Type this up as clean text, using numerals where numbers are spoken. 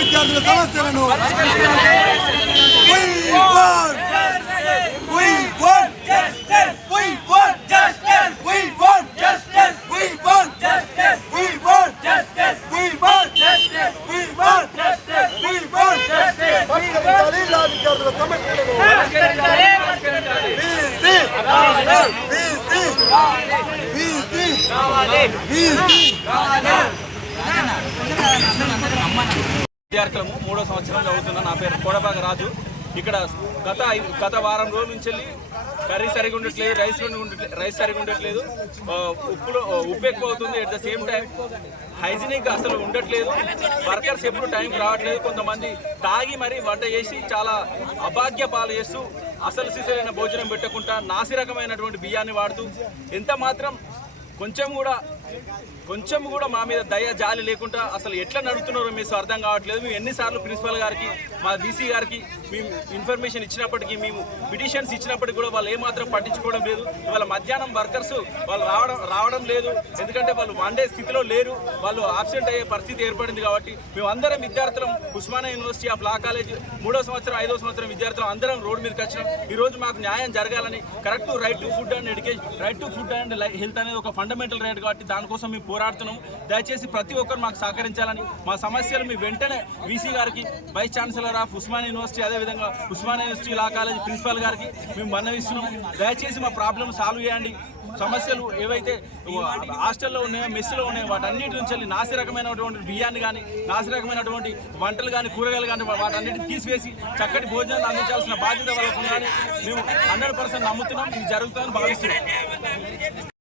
విద్యార్థుల సమస్యలను విద్యార్థులము 3వ సంవత్సరం చదువుతున్నా. నా పేరు కోడబాగ రాజు. ఇక్కడ గత వారం రోజుల నుంచి కర్రీ సరిగా ఉండట్లేదు, రైస్ సరిగా ఉండట్లేదు, ఉప్పు ఎక్కువ అవుతుంది. At the same time hygienic అసలు ఉండట్లేదు. వర్కర్స్ ఎప్పుడు టైంకి రావట్లేదు. కొంతమంది తాగి మరీ వంట చేసి చాలా అభాగ్య పాలు చేస్తూ అసలు సిసలైన భోజనం పెట్టకుండా నాసి రకమైనటువంటి బియ్యాన్ని వాడుతూ ఎంత మాత్రం కొంచెం కూడా మా మీద దయ జాలి లేకుండా అసలు ఎట్లా నడుపుతున్నారో మీకు అర్థం కావట్లేదు. మేము ఎన్నిసార్లు ప్రిన్సిపల్ గారికి, మా డీసీ గారికి మేము ఇన్ఫర్మేషన్ ఇచ్చినప్పటికీ, మేము పిటిషన్స్ ఇచ్చినప్పటికీ కూడా వాళ్ళు ఏమాత్రం పట్టించుకోవడం లేదు. ఇవాళ మధ్యాహ్నం వర్కర్స్ వాళ్ళు రావడం లేదు. ఎందుకంటే వాళ్ళు వండే స్థితిలో లేరు. వాళ్ళు ఆబ్సెంట్ అయ్యే పరిస్థితి ఏర్పడింది. కాబట్టి మేము అందరం విద్యార్థులం Osmania university of law college 3వ సంవత్సరం 5వ సంవత్సరం విద్యార్థులు అందరం రోడ్డు మీదకి వచ్చినాం. ఈరోజు మాకు న్యాయం జరగాలని, correct right to food and education, right to food and health అనేది ఒక ఫండమెంటల్ రైట్. కాబట్టి దానికోసం మేము పోరాడుతున్నాం. దయచేసి ప్రతి ఒక్కరు మాకు సహకరించాలని, మా సమస్యలు మీ వెంటనే వీసీ గారికి, vice chancellor of Osmania university, అదేవిధంగా Osmania university law college principal గారికి మేము మన్నవిస్తున్నాం. దయచేసి మా ప్రాబ్లం సాల్వ్ చేయండి. సమస్యలు ఏవైతే హాస్టల్లో ఉన్నాయో, మెస్సులో ఉన్నాయో వాటన్నిటి నుంచి నాసి రకమైనటువంటి బియ్యాన్ని కానీ, నాసి రకమైనటువంటి వంటలు కానీ, కూరగాయలు కానీ వాటన్నిటిని తీసివేసి చక్కటి భోజనాలు అందించాల్సిన బాధ్యత వాళ్ళకు ఉందని మేము 100% నమ్ముతున్నాం. ఇది జరుగుతుందని భావిస్తున్నాం.